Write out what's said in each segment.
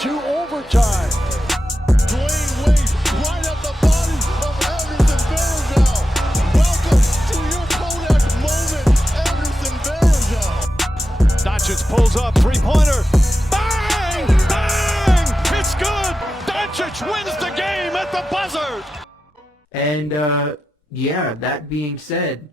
to overtime. Dwayne Wade right at the body of Anderson Varejao. Welcome to your Kodak moment, Anderson Varejao. Doncic pulls up, three-pointer. Bang! Bang! It's good! Doncic wins the game at the buzzer! And, yeah, that being said,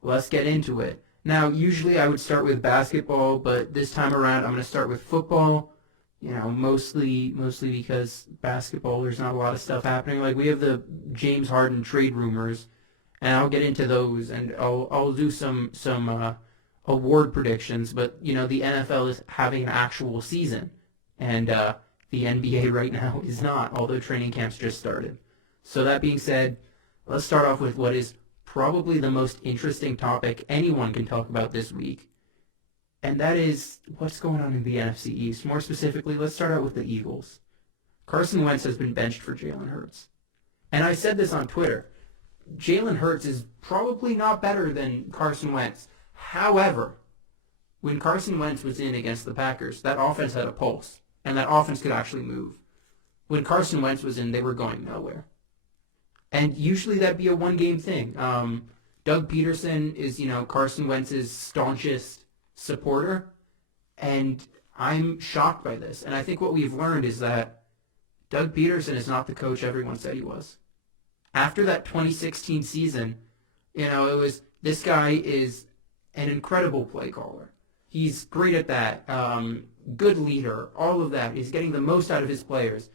let's get into it. Now, usually I would start with basketball, but this time around I'm going to start with football. You know, mostly because basketball, there's not a lot of stuff happening. Like, we have the James Harden trade rumors, and I'll get into those, and I'll do some award predictions. But, you know, the NFL is having an actual season, and the NBA right now is not, although training camps just started. So that being said, let's start off with what is probably the most interesting topic anyone can talk about this week, and that is what's going on in the NFC East. More specifically, let's start out with the Eagles. Carson Wentz has been benched for Jalen Hurts. And I said this on Twitter. Jalen Hurts is probably not better than Carson Wentz. However, when Carson Wentz was in against the Packers, that offense had a pulse, and that offense could actually move. When Carson Wentz was in, they were going nowhere. And usually that'd be a one-game thing. Doug Peterson is, you know, Carson Wentz's staunchest supporter, and I'm shocked by this. And I think what we've learned is that Doug Peterson is not the coach everyone said he was. After that 2016 season, you know, it was, this guy is an incredible play caller. He's great at that. Good leader, all of that. He's getting the most out of his players.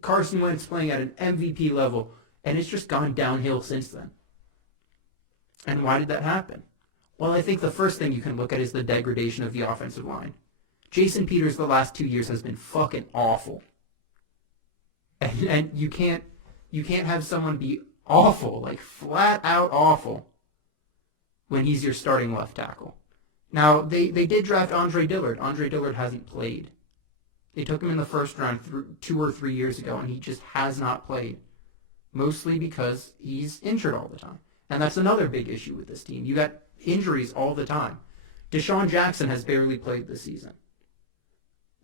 Carson Wentz playing at an MVP level, and it's just gone downhill since then. And why did that happen? Well, I think the first thing you can look at is the degradation of the offensive line. Jason Peters the last 2 years has been fucking awful. And you can't have someone be awful, like flat out awful, when he's your starting left tackle. Now, they did draft Andre Dillard. Andre Dillard hasn't played. They took him in the first round 2 or 3 years ago, and he just has not played. Mostly because he's injured all the time. And that's another big issue with this team. You got injuries all the time. Deshaun Jackson has barely played this season.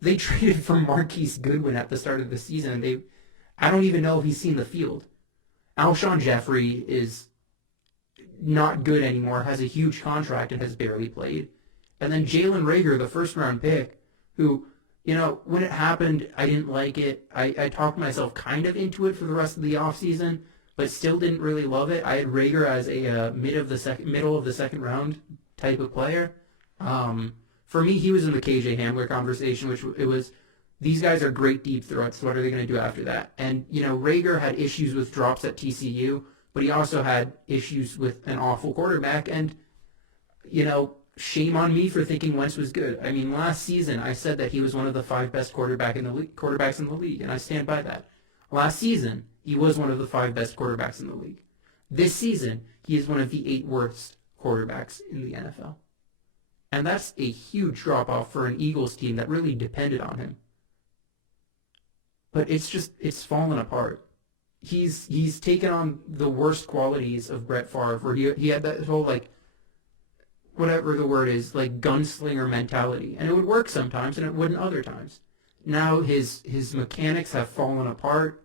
They traded for Marquise Goodwin at the start of the season, and I don't even know if he's seen the field. Alshon Jeffrey is not good anymore, has a huge contract, and has barely played. And then Jalen Reagor, the first-round pick, who, you know, when it happened, I didn't like it. I talked myself kind of into it for the rest of the offseason, but still didn't really love it. I had Reagor as a middle of the second round type of player. For me, he was in the KJ Hamler conversation, which it was, these guys are great deep threats. What are they going to do after that? And, you know, Reagor had issues with drops at TCU, but he also had issues with an awful quarterback. And, you know, shame on me for thinking Wentz was good. I mean, last season I said that he was one of the 5 best quarterbacks in the league, and I stand by that. Last season, he was one of the 5 best quarterbacks in the league. This season, he is one of the 8 worst quarterbacks in the NFL. And that's a huge drop-off for an Eagles team that really depended on him. But it's fallen apart. He's taken on the worst qualities of Brett Favre, where he had that whole, like, whatever the word is, like gunslinger mentality. And it would work sometimes and it wouldn't other times. Now his mechanics have fallen apart.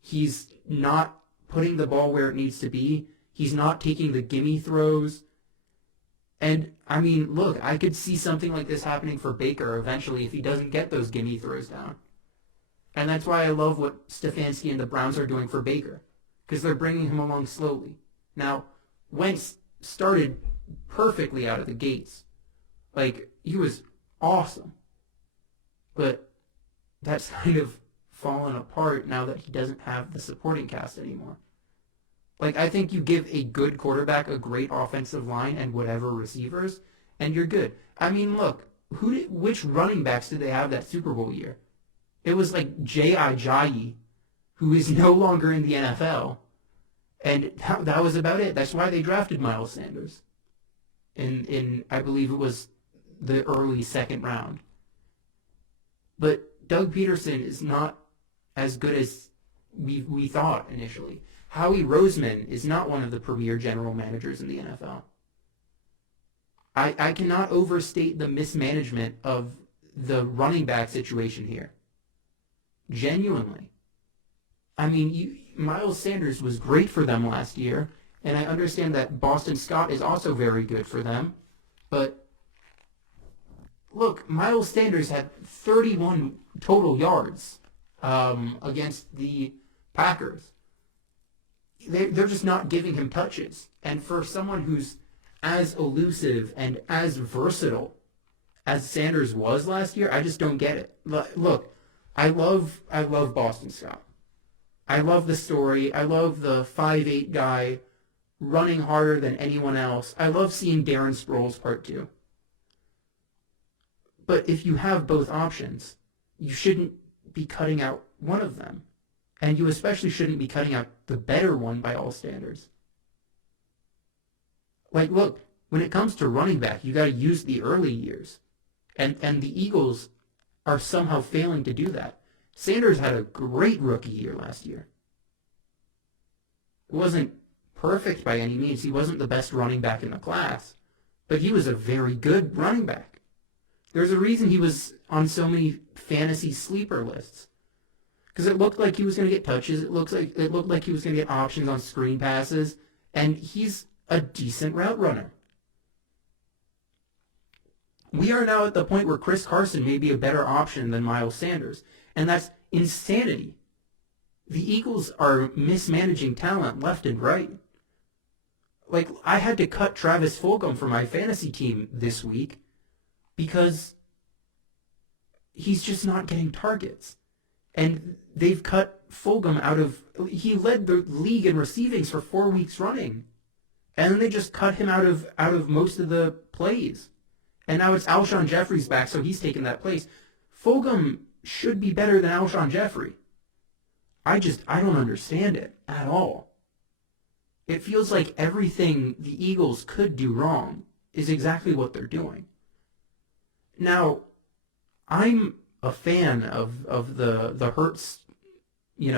He's not putting the ball where it needs to be. He's not taking the gimme throws. And, I mean, look, I could see something like this happening for Baker eventually if he doesn't get those gimme throws down. And that's why I love what Stefanski and the Browns are doing for Baker, because they're bringing him along slowly. Now, Wentz started perfectly out of the gates. Like, he was awesome. But that's kind of fallen apart now that he doesn't have the supporting cast anymore. Like, I think you give a good quarterback a great offensive line and whatever receivers, and you're good. I mean, look, which running backs did they have that Super Bowl year? It was like Jay Ajayi, who is no longer in the NFL, and that was about it. That's why they drafted Miles Sanders. In I believe it was the early second round. But Doug Peterson is not as good as we thought initially. Howie Roseman is not one of the premier general managers in the NFL. I cannot overstate the mismanagement of the running back situation here. Genuinely. I mean, Miles Sanders was great for them last year, and I understand that Boston Scott is also very good for them. But look, Miles Sanders had 31 total yards against the Packers. They're just not giving him touches. And for someone who's as elusive and as versatile as Sanders was last year, I just don't get it. Look, I love Boston Scott. I love the story. I love the 5'8" guy running harder than anyone else. I love seeing Darren Sproles Part 2. But if you have both options, you shouldn't be cutting out one of them. And you especially shouldn't be cutting out the better one by all standards. Like, look, when it comes to running back, you got to use the early years. And the Eagles are somehow failing to do that. Sanders had a great rookie year last year. It wasn't perfect by any means. He wasn't the best running back in the class. But he was a very good running back. There's a reason he was on so many fantasy sleeper lists. Because it looked like he was going to get touches. It looked like he was going to get options on screen passes. And he's a decent route runner. We are now at the point where Chris Carson may be a better option than Miles Sanders. And that's insanity. The Eagles are mismanaging talent left and right. Like, I had to cut Travis Fulgham from my fantasy team this week because he's just not getting targets. And they've cut Fulgham out of... He led the league in receivings for 4 weeks running. And then they just cut him out of most of the plays. And now it's Alshon Jeffrey's back, so he's taken that place. Fulgham should be better than Alshon Jeffrey. I don't understand it at all. It feels like everything the Eagles could do wrong is exactly what they're doing. Now, I'm a fan of the Hurts,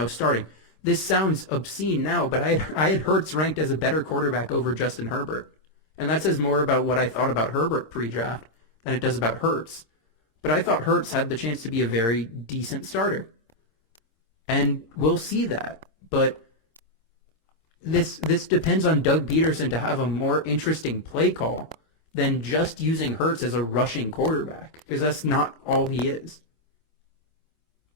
starting. This sounds obscene now, but I had Hurts ranked as a better quarterback over Justin Herbert. And that says more about what I thought about Herbert pre-draft than it does about Hurts. But I thought Hurts had the chance to be a very decent starter. And we'll see that. But this depends on Doug Peterson to have a more interesting play call than just using Hurts as a rushing quarterback, because that's not all he is.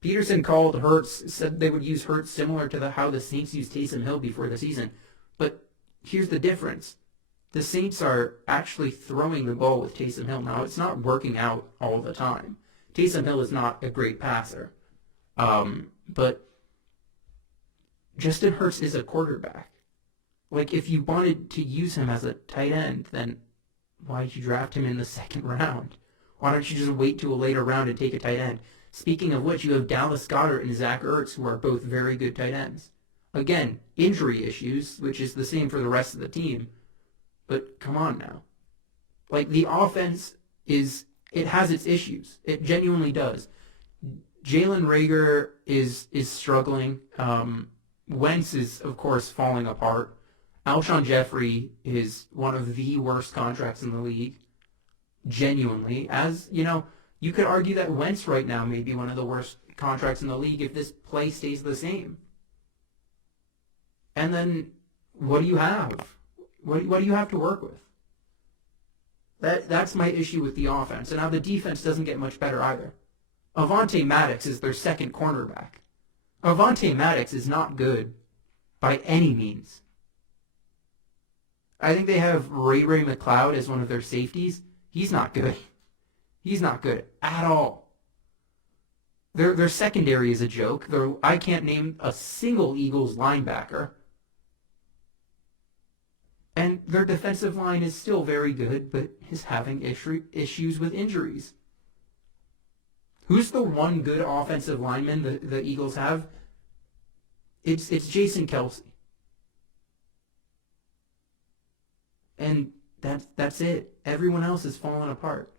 Peterson called Hurts, said they would use Hurts similar to how the Saints used Taysom Hill before the season. But here's the difference. The Saints are actually throwing the ball with Taysom Hill. Now, it's not working out all the time. Taysom Hill is not a great passer. But Justin Hurts is a quarterback. Like, if you wanted to use him as a tight end, then why did you draft him in the second round? Why don't you just wait to a later round and take a tight end? Speaking of which, you have Dallas Goedert and Zach Ertz, who are both very good tight ends. Again, injury issues, which is the same for the rest of the team. But come on now. Like, the offense it has its issues. It genuinely does. Jalen Reagor is struggling. Wentz is, of course, falling apart. Alshon Jeffrey is one of the worst contracts in the league. Genuinely. As, you could argue that Wentz right now may be one of the worst contracts in the league if this play stays the same. And then, what do you have? What do you have to work with? That's my issue with the offense. And now the defense doesn't get much better either. Avonte Maddox is their second cornerback. Avonte Maddox is not good by any means. I think they have Ray McCloud as one of their safeties. He's not good. He's not good at all. Their secondary is a joke. I can't name a single Eagles linebacker. And their defensive line is still very good, but is having issues with injuries. Who's the one good offensive lineman the Eagles have? It's Jason Kelce. And that's it. Everyone else is falling apart.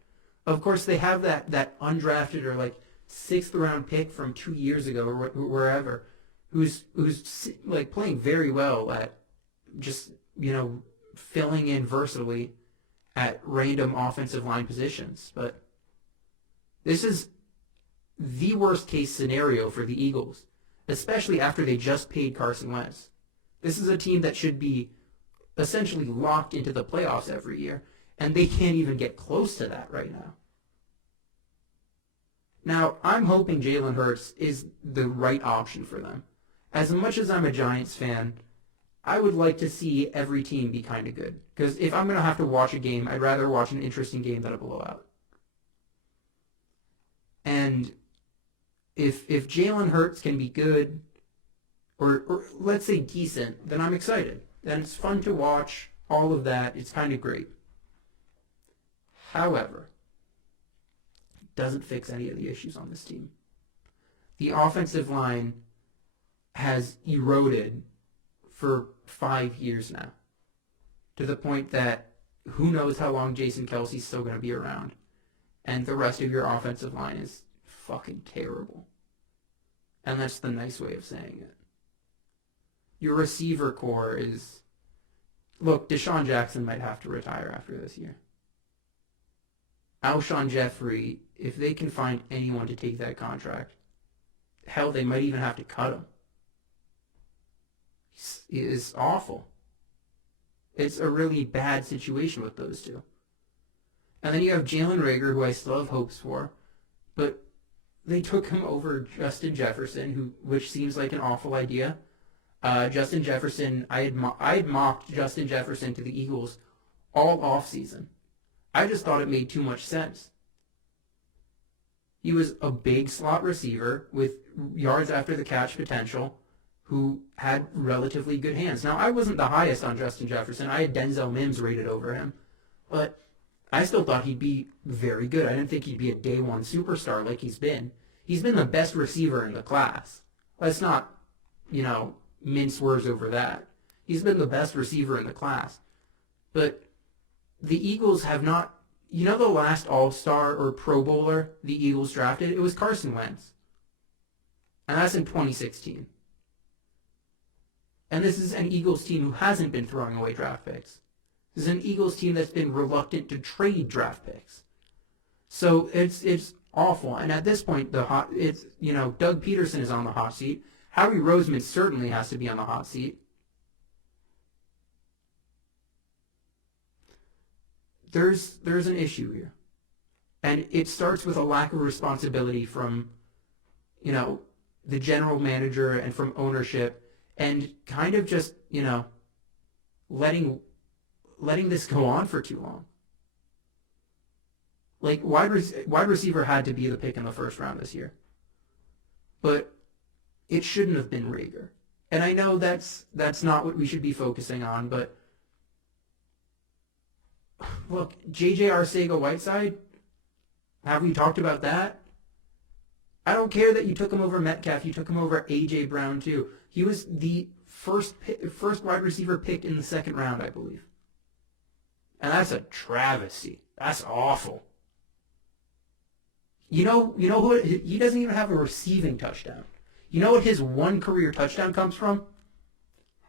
Of course, they have that undrafted or like 6th round pick from 2 years ago or wherever, who's like playing very well at just filling in versatilely at random offensive line positions. But this is the worst case scenario for the Eagles, especially after they just paid Carson Wentz. This is a team that should be essentially locked into the playoffs every year, and they can't even get close to that right now. Now, I'm hoping Jalen Hurts is the right option for them. As much as I'm a Giants fan, I would like to see every team be kind of good. Because if I'm going to have to watch a game, I'd rather watch an interesting game than a blowout. And if Jalen Hurts can be good, or let's say decent, then I'm excited. Then it's fun to watch, all of that. It's kind of great. However, it doesn't fix any of the issues on this team. The offensive line has eroded for 5 years now, to the point that who knows how long Jason Kelce's still going to be around, and the rest of your offensive line is fucking terrible. And that's the nice way of saying it. Your receiver core is... Look, Deshaun Jackson might have to retire after this year. Alshon Jeffrey, if they can find anyone to take that contract, hell, they might even have to cut him. It is awful. It's a really bad situation with those two. And then you have Jalen Reagor, who I still have hopes for, but they took him over Justin Jefferson, which seems like an awful idea. Justin Jefferson, I had mocked Justin Jefferson to the Eagles all offseason. I just thought it made too much sense. He was a big slot receiver with yards after the catch potential, who had relatively good hands. Now, I wasn't the highest on Justin Jefferson. I had Denzel Mims rated over him. But I still thought he'd be very good. I didn't think he'd be a day one superstar like he's been. He's been the best receiver in the class. Let's not, mince words over that. He's been the best receiver in the class. But the Eagles have not... the last All-Star or Pro Bowler the Eagles drafted? It was Carson Wentz. And that's in 2016. And this is an Eagles team who hasn't been throwing away draft picks. This is an Eagles team that's been reluctant to trade draft picks. So it's awful. And at this point, Doug Peterson is on the hot seat. Howie Roseman certainly has to be on the hot seat. There's an issue here. And it starts with a lack of responsibility from, the general manager and from ownership, and kind of just, letting this go on for too long. Like, wide receiver had to be the pick in the first round this year. But it shouldn't have been Reagor. And I know that's not what we should be focusing on, but look, J.J. Arcega-Whiteside, have we talked about that? I don't care that you took him over Metcalf. You took him over A.J. Brown, too. He was the first wide receiver picked in the second round, I believe. And that's a travesty. That's awful. You know who? He doesn't even have a receiving touchdown. You know what his one career touchdown comes from?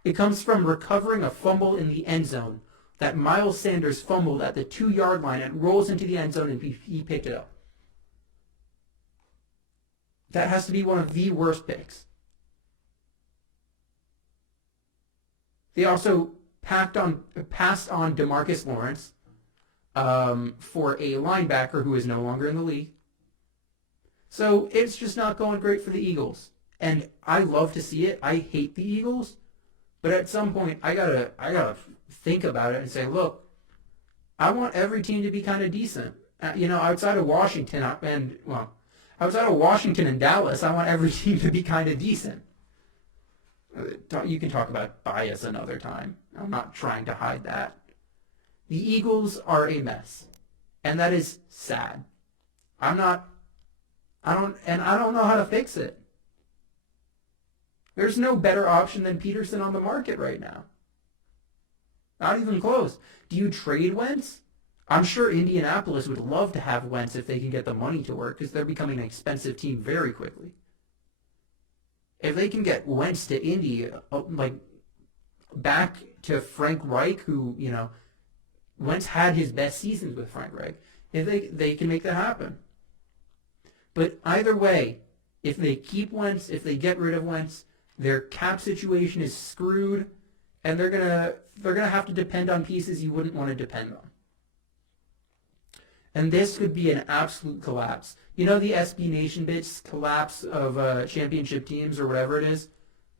It comes from recovering a fumble in the end zone that Miles Sanders fumbled at the 2-yard line and rolls into the end zone, and he picked it up. That has to be one of the worst picks. They also passed on DeMarcus Lawrence for a linebacker who is no longer in the league. So it's just not going great for the Eagles. And I love to see it. I hate the Eagles. But at some point, I gotta think about it and say, look, I want every team to be kind of decent. Outside of Washington and Dallas, I want every team to be kind of decent. You can talk about bias another time. I'm not trying to hide that. The Eagles are a mess. And that is sad. I don't know how to fix it. There's no better option than Peterson on the market right now. Not even close. Do you trade Wentz? I'm sure Indianapolis would love to have Wentz if they can get the money to work, because they're becoming an expensive team very quickly. If they can get Wentz to Indy, back to Frank Reich, who, Wentz had his best seasons with Frank Reich. If they can make that happen. But either way, if they keep Wentz, if they get rid of Wentz, their cap situation is screwed, and they're gonna have to depend on pieces you wouldn't want to depend on. And this could be an absolute collapse. You know the SB Nation bits collapse of championship teams or whatever it is?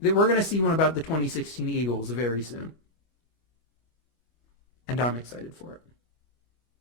We're going to see one about the 2016 Eagles very soon. And I'm excited for it.